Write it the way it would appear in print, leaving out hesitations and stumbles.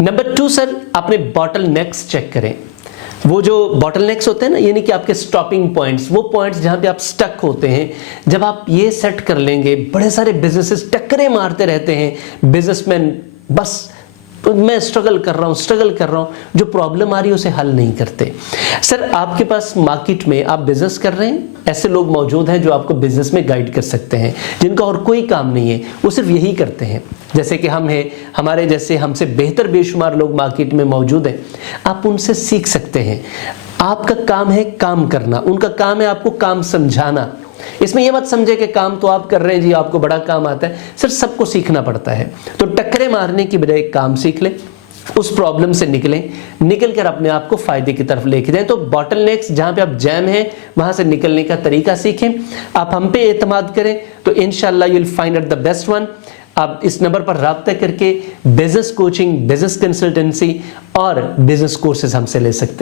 Number 2 sir, आपने bottle next check करें। वो जो बॉटल नेक्स होते हैं ना, यानी कि आपके स्टॉपिंग पॉइंट्स, वो पॉइंट्स जहां पे आप स्टक होते हैं, जब आप ये सेट कर लेंगे, बड़े सारे बिजनेसेस टक्करें मारते रहते हैं, बिजनेसमैन बस मैं स्ट्रगल कर रहा हूं, जो प्रॉब्लम आ रही है उसे हल नहीं करते। सर आपके पास मार्केट में आप बिजनेस कर रहे हैं, ऐसे लोग मौजूद हैं जो आपको बिजनेस में गाइड कर सकते हैं, जिनका और कोई काम नहीं है, वो सिर्फ यही करते हैं। जैसे कि हम हैं, हमारे जैसे हमसे बेहतर बेशुमार लोग मार्केट में मौजूद हैं, आप उनसे सीख सकते हैं। आपका काम है काम करना, उनका काम है आपको काम समझाना। इसमें यह मत समझे कि काम तो आप कर रहे हैं जी, आपको बड़ा काम आता है। सिर्फ सबको सीखना पड़ता है। तो टक्करे मारने की बजाय काम सीख लें, उस प्रॉब्लम से निकल कर अपने आप को फायदे की तरफ लेके जाएं। तो बॉटलनेक्स जहां पे आप जैम हैं, वहां से निकलने का तरीका सीखें। आप हम पे एतमाद करें तो इंशाल्लाह you will find out the best one. आप इस नंबर पर राब्ता करके बिजनेस कोचिंग, बिजनेस कंसल्टेंसी और बिजनेस कोर्सेज हमसे ले सकते हैं।